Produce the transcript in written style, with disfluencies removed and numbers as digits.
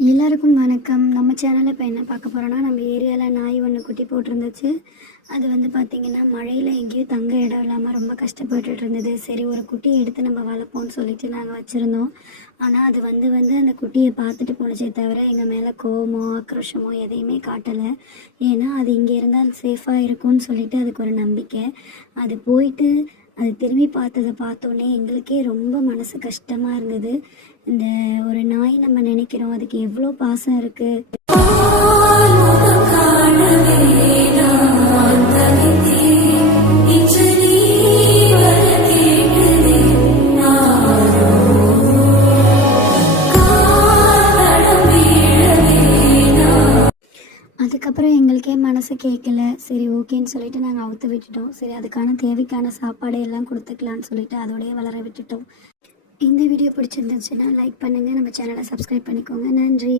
எல்லாருக்கும் வணக்கம். நம்ம சேனலில் இப்போ என்ன பார்க்க போகிறோன்னா, நம்ம ஏரியாவில் நாய் ஒன்று குட்டி போட்டிருந்துச்சு. அது வந்து பார்த்திங்கன்னா மழையில் எங்கேயும் தங்க இடம் இல்லாமல் ரொம்ப கஷ்டப்பட்டுட்டு இருந்தது. சரி, ஒரு குட்டியை எடுத்து நம்ம வளர்ப்போம்னு சொல்லிட்டு நாங்கள் வச்சுருந்தோம். ஆனால் அது வந்து அந்த குட்டியை பார்த்துட்டு போனச்சே தவிர எங்கள் மேலே கோவமோ ஆக்ரோஷமோ எதையுமே காட்டலை. ஏன்னா அது இங்கே இருந்தால் சேஃபாக இருக்கும்னு சொல்லிட்டு அதுக்கு ஒரு நம்பிக்கை. அது போயிட்டு அது திரும்பி பார்த்ததை பார்த்தோன்னே எங்களுக்கே ரொம்ப மனசு கஷ்டமாக இருந்தது. இந்த ஒரு நாய் நம்ம நினைக்கிறோம், அதுக்கு எவ்வளோ பாசம் இருக்குது. அதுக்கப்புறம் எங்களுக்கே மனசு கேட்கல. சரி, ஓகேன்னு சொல்லிட்டு நாங்கள் அவுத்து விட்டுட்டோம். சரி, அதுக்கான தேவைக்கான சாப்பாடு எல்லாம் கொடுத்துக்கலான்னு சொல்லிட்டு அதோடய வளர விட்டுட்டோம். இந்த வீடியோ பிடிச்சிருந்துச்சுன்னா லைக் பண்ணுங்கள், நம்ம சேனலை சப்ஸ்கிரைப் பண்ணிக்கோங்க. நன்றி.